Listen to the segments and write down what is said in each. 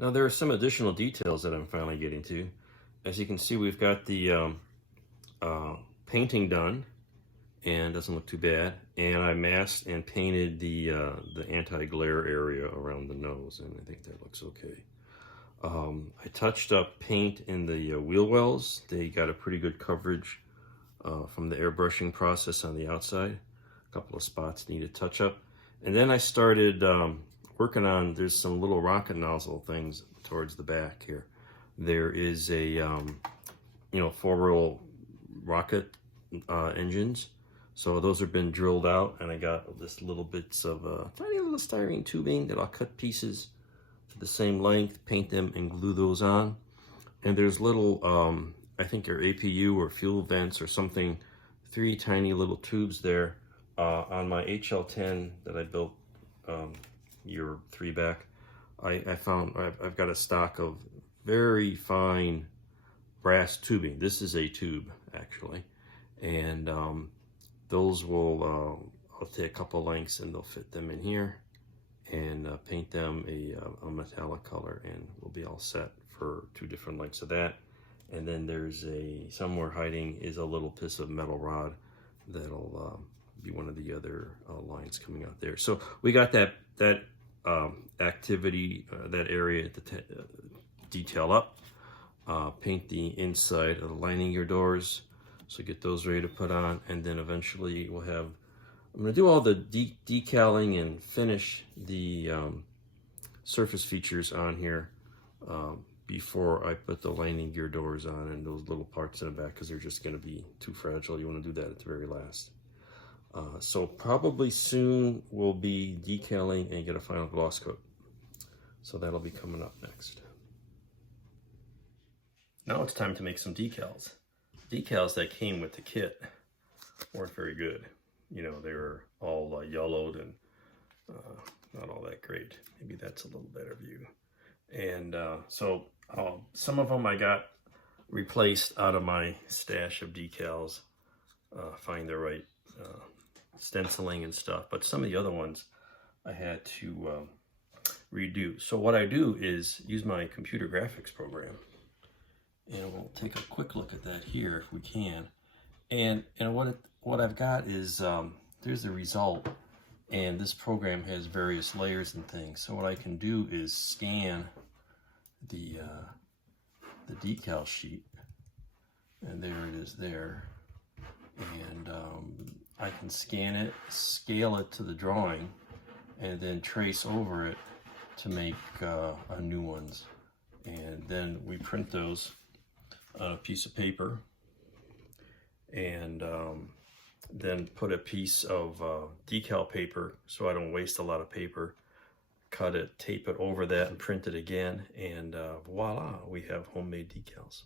Now there are some additional details that I'm finally getting to. As you can see, we've got the painting done, and doesn't look too bad. And I masked and painted the anti-glare area around the nose, and I think that looks okay. I touched up paint in the wheel wells. They got a pretty good coverage from the airbrushing process on the outside. A couple of spots needed touch up. And then I started working on, there's some little rocket nozzle things towards the back here. There is a, 4-wheel rocket engines. So those have been drilled out, and I got this little bits of tiny little styrene tubing that I'll cut pieces to the same length, paint them, and glue those on. And there's little, I think they're APU or fuel vents or something, 3 tiny little tubes there on my HL10 that I built year or 3 back. I found I've got a stock of very fine brass tubing. This is a tube actually, and those will I'll take a couple lengths and they'll fit them in here, and paint them a metallic color, and we'll be all set for 2 different lengths of that. And then there's somewhere hiding is a little piece of metal rod that'll be one of the other lines coming out there. So we got that activity, that area at the detail up. Paint the inside of the landing gear doors, so get those ready to put on, and then eventually we'll have, I'm going to do all the decaling and finish the surface features on here before I put the landing gear doors on and those little parts in the back, because they're just going to be too fragile. You want to do that at the very last. So probably soon we'll be decaling and get a final gloss coat. So that'll be coming up next. Now it's time to make some decals. Decals that came with the kit weren't very good. You know, they were all yellowed and not all that great. Maybe that's a little better view. And so some of them I got replaced out of my stash of decals, find the right stenciling and stuff. But some of the other ones I had to redo. So what I do is use my computer graphics program. And we'll take a quick look at that here if we can. And what I've got is, there's the result. And this program has various layers and things. So what I can do is scan the decal sheet. And there it is there. And I can scan it, scale it to the drawing, and then trace over it to make new ones. And then we print those on a piece of paper, and then put a piece of decal paper so I don't waste a lot of paper, cut it, tape it over that, and print it again, and voila, we have homemade decals.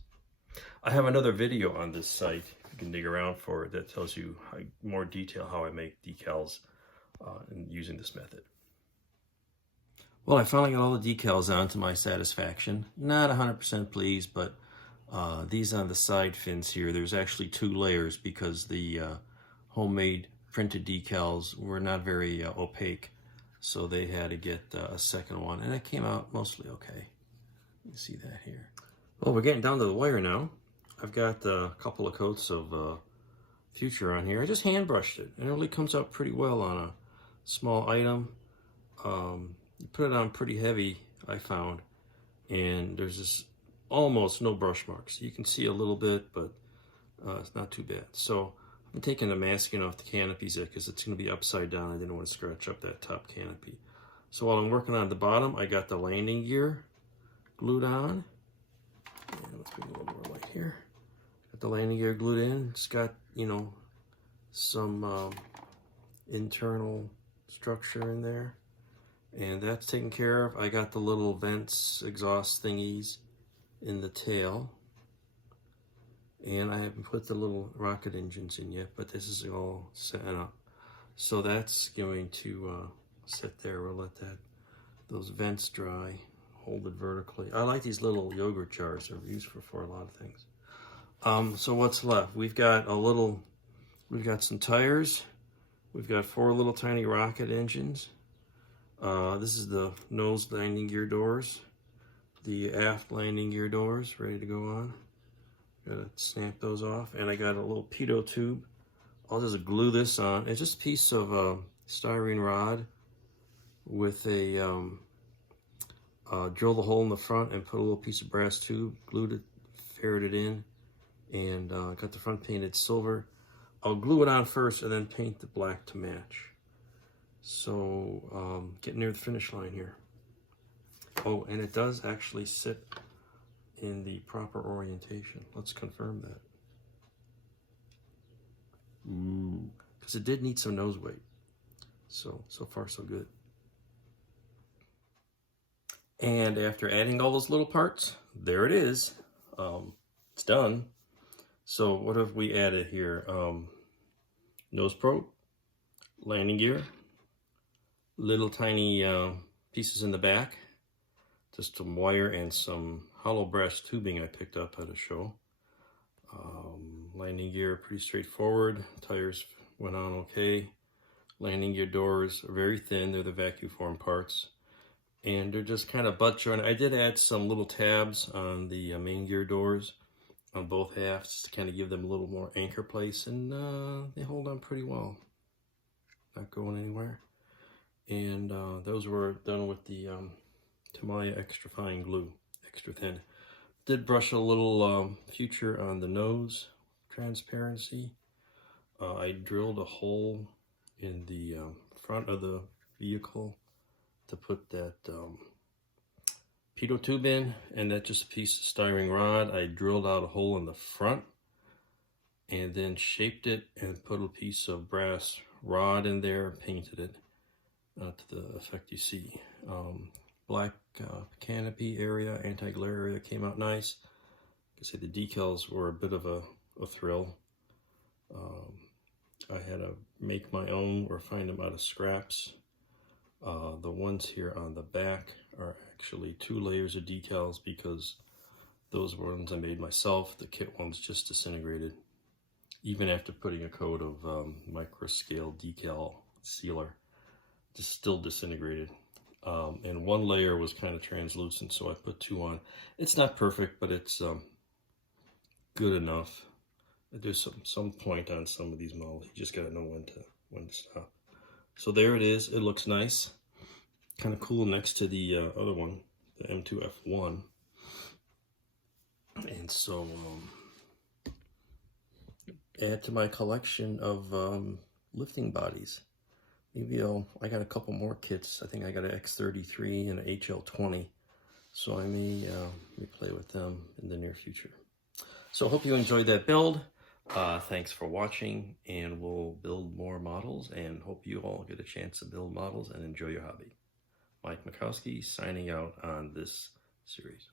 I have another video on this site, you can dig around for it, that tells you more detail how I make decals using this method. Well, I finally got all the decals on to my satisfaction. Not 100% pleased, but these on the side fins here, there's actually 2 layers because the homemade printed decals were not very opaque, so they had to get a second one, and it came out mostly okay. You can see that here. Well, we're getting down to the wire now. I've got a couple of coats of Future on here. I just hand brushed it, and it really comes out pretty well on a small item. You put it on pretty heavy, I found, and there's this almost no brush marks. You can see a little bit, but it's not too bad. So I'm taking the masking off the canopies because it's going to be upside down. I didn't want to scratch up that top canopy. So while I'm working on the bottom, I got the landing gear glued on. And let's bring a little more light here. Got the landing gear glued in. It's got, you know, some internal structure in there. And that's taken care of. I got the little vents, exhaust thingies in the tail. And I haven't put the little rocket engines in yet, but this is all set up. So that's going to sit there. We'll let those vents dry, hold it vertically. I like these little yogurt jars. They're used for a lot of things. So what's left? We've got some tires. We've got 4 little tiny rocket engines. This is the nose landing gear doors. the aft landing gear doors ready to go on. Gotta snap those off, and I got a little pitot tube. I'll just glue this on. It's just a piece of styrene rod with a drill the hole in the front and put a little piece of brass tube, glued it, ferreted in, and got the front painted silver. I'll glue it on first and then paint the black to match. So getting near the finish line here. Oh, and it does actually sit in the proper orientation. Let's confirm that. Ooh, because it did need some nose weight. So far so good. And after adding all those little parts, there it is. It's done. So what have we added here? Nose probe, landing gear, little tiny pieces in the back, just some wire and some hollow brass tubing I picked up at a show. Landing gear, pretty straightforward. Tires went on okay. Landing gear doors are very thin. They're the vacuum form parts. And they're just kind of butt jointed. I did add some little tabs on the main gear doors on both halves to kind of give them a little more anchor place, and they hold on pretty well. Not going anywhere. And those were done with the Tamiya extra fine glue, extra thin. Did brush a little future on the nose transparency. I drilled a hole in the front of the vehicle to put that pitot tube in, and that's just a piece of styrene rod. I drilled out a hole in the front and then shaped it and put a piece of brass rod in there, painted it to the effect you see. Black canopy area, anti-glare area came out nice. Like I said, the decals were a bit of a thrill. I had to make my own or find them out of scraps. The ones here on the back are actually 2 layers of decals because those ones I made myself. The kit ones just disintegrated. Even after putting a coat of micro scale decal sealer, just still disintegrated. And 1 layer was kind of translucent, so I put 2 on. It's not perfect, but it's good enough. There's some point on some of these models. You just gotta know when to stop. So there it is. It looks nice. Kind of cool next to the other one, the M2F1. And so add to my collection of lifting bodies. Maybe I got a couple more kits. I think I got an X33 and an HL20. So I may play with them in the near future. So I hope you enjoyed that build. Thanks for watching, and we'll build more models, and hope you all get a chance to build models and enjoy your hobby. Mike Mikowski signing out on this series.